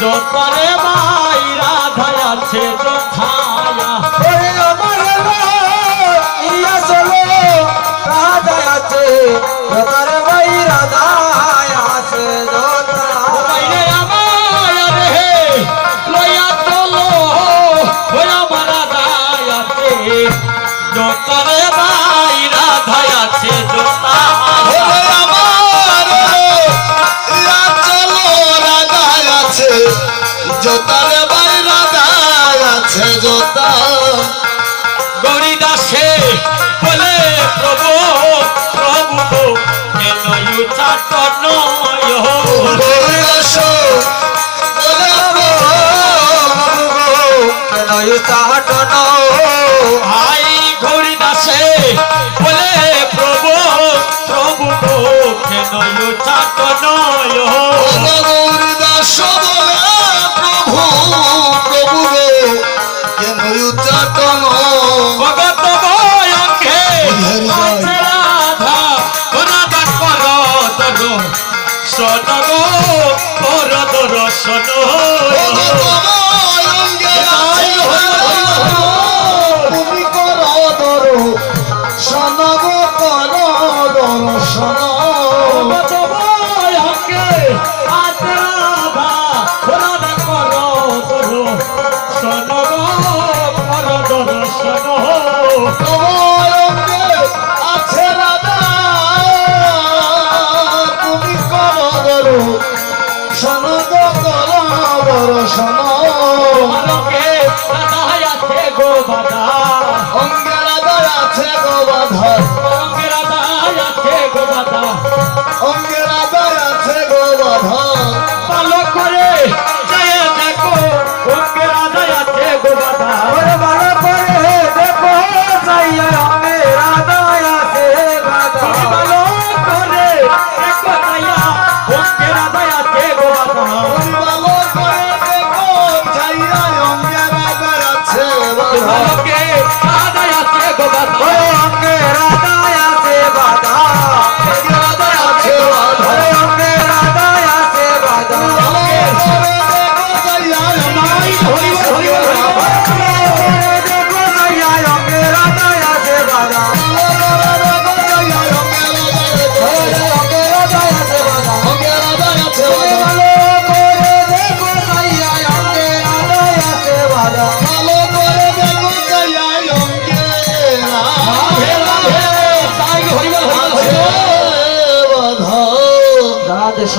जोतारे माई राधा আছে जोथाया ओए अमर इया चलो राधा আছে जोतारे माई राधा আছে जोथाया माईने আমার রে লয়া চলো ওই আমার রাধা আছে जोतारे माई राधा আছে जोथाया जोतारे बाई राधा আছে जोता गौरी दासे बोले प्रभु प्रभु केन चाटन गौरी दास बोले प्रभु केन चाटन हाय गौरी दासे बोले प्रभु प्रभु केन चाटन गौरी दास पालक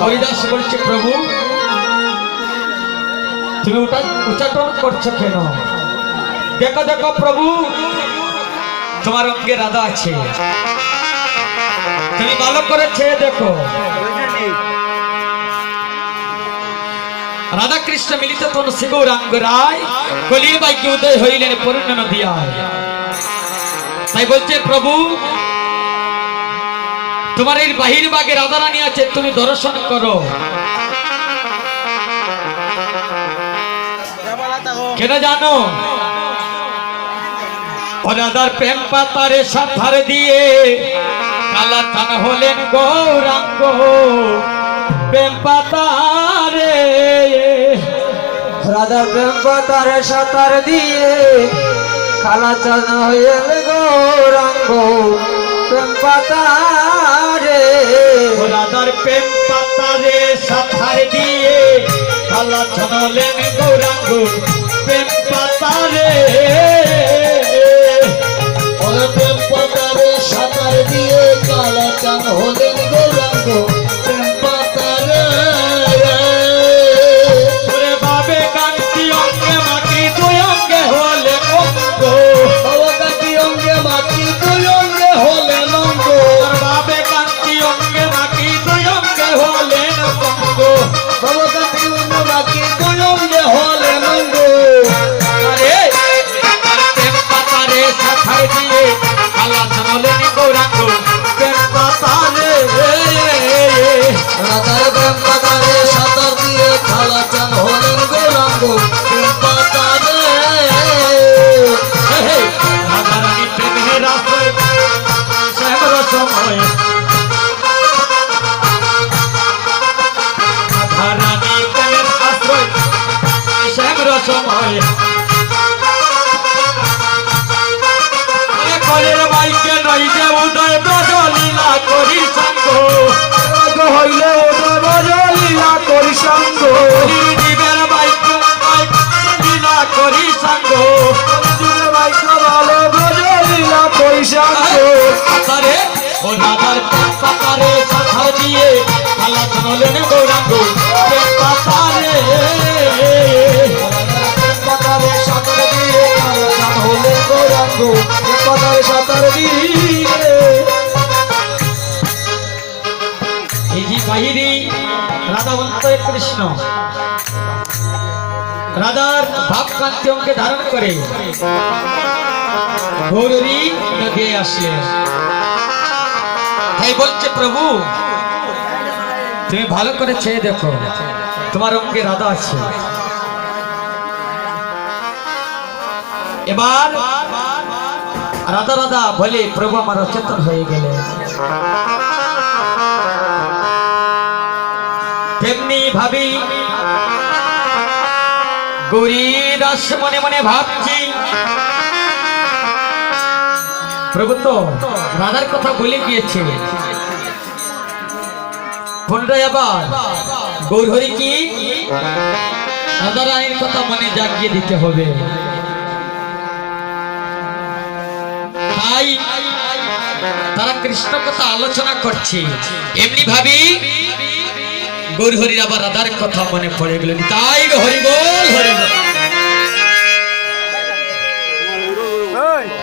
হরিদাস বলছে প্রভু তুমি উচ্চাটন করছো কেন? দেখো দেখো প্রভু তোমার অঙ্গে রাধা আছে, তুমি ভালো করে ছেড়ে দেখো। রাধা কৃষ্ণ মিলিত তনু গৌরাঙ্গ রায় কলির বাইকে উদয় হইলেন পূর্ণ নদিয়ায়। তাই বলছে প্রভু তোমার এই বাহির বাগে রাধা রানী আছে, তুমি দর্শন করো। কেন জানো? রাধার প্রেম পাতারে সাথার দিয়ে কালা চান হলেন গৌরাঙ্গ প্রেম পাতারে। রাধার প্রেম পাতারে সাঁতার দিয়ে কালা চান হইল গৌরাঙ্গ প্রেম পাতারে। রাধার প্রেম পাতারে সাথার দিয়ে কালা চান হলেন গৌরাঙ্গ প্রেম পাতারে। প্রেম পাতারে সাঁতার দিয়ে কালা চান হলেন গৌরাঙ্গ প্রেম পাতারে। বাবে কান্তি অঙ্গে মাটি দুই অঙ্গে হলে অঙ্গ, কান্তি অঙ্গে মাটি দুই অঙ্গে হলে নঙ্গ। বাবে কান্তি অঙ্গে মাটি দুই অঙ্গে হলে অঙ্গ। কান্তি অঙ্গে মাটি দুই অঙ্গে হলে নঙ্গ। আরে প্রেম পাতারে সাথার দিয়ে কালা চান হলেন গৌরাঙ্গ প্রেম পাতারে। রাধার প্রেম পাতারে সাঁতার দিয়ে কালা চান হলেন গৌরাঙ্গ প্রেম পাতারে। রাধা রানী প্রেমের আশ্রয় শ্যামর সময়, রাধা রানী প্রেমের আশ্রয় শ্যামর সময়। কলের বাইকে নইবে উদয় ব্রজ লীলা করি সঙ্গ, হইলে উদয় ব্রজ লীলা করি সঙ্গ। দিবের বাইক লীলা করি সঙ্গ। ভালো ব্রজ লীলা করি সঙ্গ। পাতারে ও রাধার প্রেম পাতারে সাথা দিয়ে কালা চান হলেন গৌরাঙ্গ প্রেম পাতারে। পাতারে সাঁতার দিয়ে কালা চান হলেন গৌরাঙ্গ পাতারে সাঁতার দিয়ে। এই যে বাহিরে রাধা অন্তরে কৃষ্ণ রাধার ভাবকান্তি অঙ্কে ধারণ করে গৌরী নদী আসলেন। তাই বলছে প্রভু তুমি ভালো করে চেয়ে দেখো তোমার অঙ্গে রাধা আছে। এবার রাধা রাধা বলে প্রভু আমার অচেতন হয়ে গেলেন। তেমনি ভাবি গৌরী দাস মনে মনে ভাবছি প্রভু তো রাধার কথা বলে গিয়েছে, পুনরায় আবার গৌরহরি কি রাধা রানীর কথা মনে জাগিয়ে দিতে হবে। তাই তারা কৃষ্ণ কথা আলোচনা করছে। এমনি ভাবি গৌরহরির আবার রাধার কথা মনে পড়ে গেল। তাই হরি বল হরি বল।